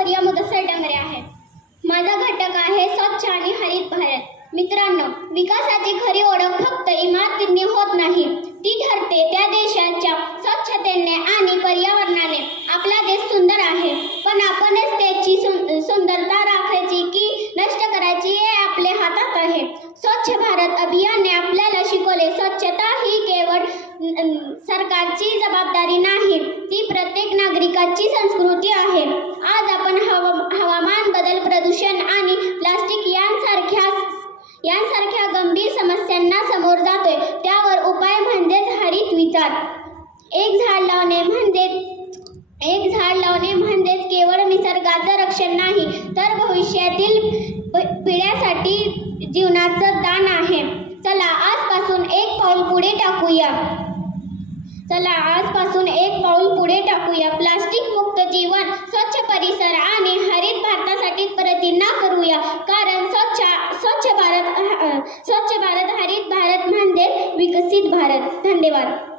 प्रिय मुदस्सर डंगरे आहे। माझा घटक आहे स्वच्छ आणि हरित भारत। मित्रांनो, विकासाची खरी ओळख फक्त इमारतींनी होत नाही, ती ठरते त्या देशाच्या स्वच्छतेने आणि पर्यावरणाने। आपला देश सुंदर आहे, पण आपणच त्याची सुंदरता राखायची की नष्ट करायची हे आपल्या हातात आहे। स्वच्छ भारत अभियानने आपल्याला शिकवले, स्वच्छता ही केवळ सरकारची जबाबदारी नाही, ती प्रत्येक नागरिकाची संस्कृती आहे। आज आपण हवामान बदल, प्रदूषण आणि प्लास्टिक यांसारख्या गंभीर समस्यांना समोर जातोय। त्यावर उपाय म्हणजेच हरित विचार। एक झाड लावणे म्हणजेच केवळ निसर्गाचं रक्षण नाही, तर भविष्यातील पिढ्यांसाठी जीवनाचं दान आहे। चला आजपासून एक पाऊल पुढे टाकूया। प्लास्टिक मुक्त जीवन, स्वच्छ परिसर आणि हरित भारतासाठी प्रतिज्ञा करूया, कारण स्वच्छ भारत हरित भारत म्हणजे विकसित भारत। धन्यवाद।